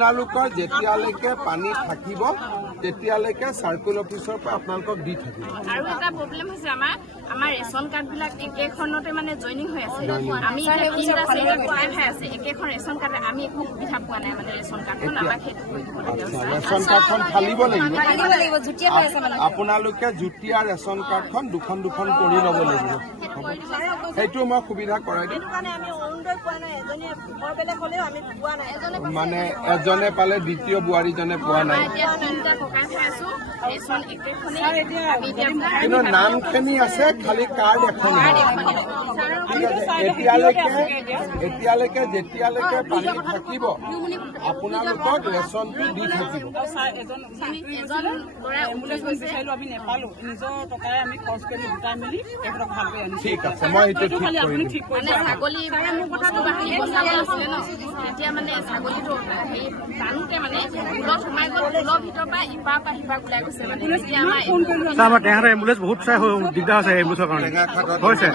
আপোনালোকৰ যেতিয়ালৈকে পানী থাকিব তেতিয়ালৈকে চাৰ্কুল অফিচৰ পৰা আপোনালোকক দি থাকিব। আৰু এটা প্ৰব্লেম হৈছে আমাৰ ৰেচন কাৰ্ডবিলাক একেখনতে মানে জইনিং হৈ আছে। আমি তিনিটা চাৰিটা গোটাই খাই আছে একেখন ৰেচন কাৰ্ডে আমি একো সুবিধা পোৱা নাই মানে ৰেচন কাৰ্ডখন আমাক সেইটো কৰি দিব লাগে। ৰেচন কাৰ্ডখন ফালিব লাগিব। আপোনালোকে যুটীয়া ৰেচন কাৰ্ডখন দুখন কৰি ল'ব লাগিব। সেইটো মই সুবিধা কৰাই দিম। মানে এজনে পালে দ্বিতীয় বোৱাৰীজনে পোৱা নাই। কিন্তু নামখিনি আছে, খালি কাৰ্ড এখন ঠিক আছে। এতিয়ালৈকে যেতিয়ালৈকে পানী থাকিব আপোনালোকক ৰেচনটো দি থাকিব। ঠিক আছে, মই সেইটো ঠিক কৰিম। ছাগলী তেতিয়া মানে ছাগলীটো টানোতে মানে ফুলত সোমাই গ'ল, ফুলৰ ভিতৰৰ পৰা ইপাৰ পৰা সিপাৰ ওলাই গৈছে। আমাৰ টেঙাটা এম্বুলেঞ্চ বহুত চাই দিগদাৰ হৈছে এম্বুলেঞ্চৰ কাৰণে হৈছে।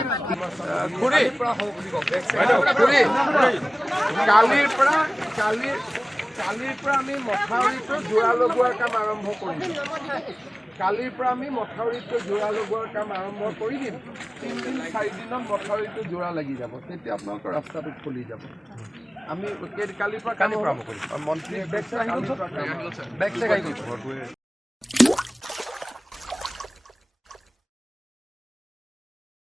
কালিৰ পৰা আমি মথাউৰিটো জোৰা লগোৱাৰ কাম আৰম্ভ কৰিম। কালিৰ পৰা আমি মথাউৰিটো জোৰা লগোৱাৰ কাম আৰম্ভ কৰি দিম। 3 দিন 4 দিনত মথাউৰিটো জোৰা লাগি যাব, তেতিয়া আপোনালোকৰ ৰাস্তাটো খুলি যাব। আমি কালিৰ পৰা আৰম্ভ কৰিম। মন্ত্ৰী বেগ চেক আহি গ'ল।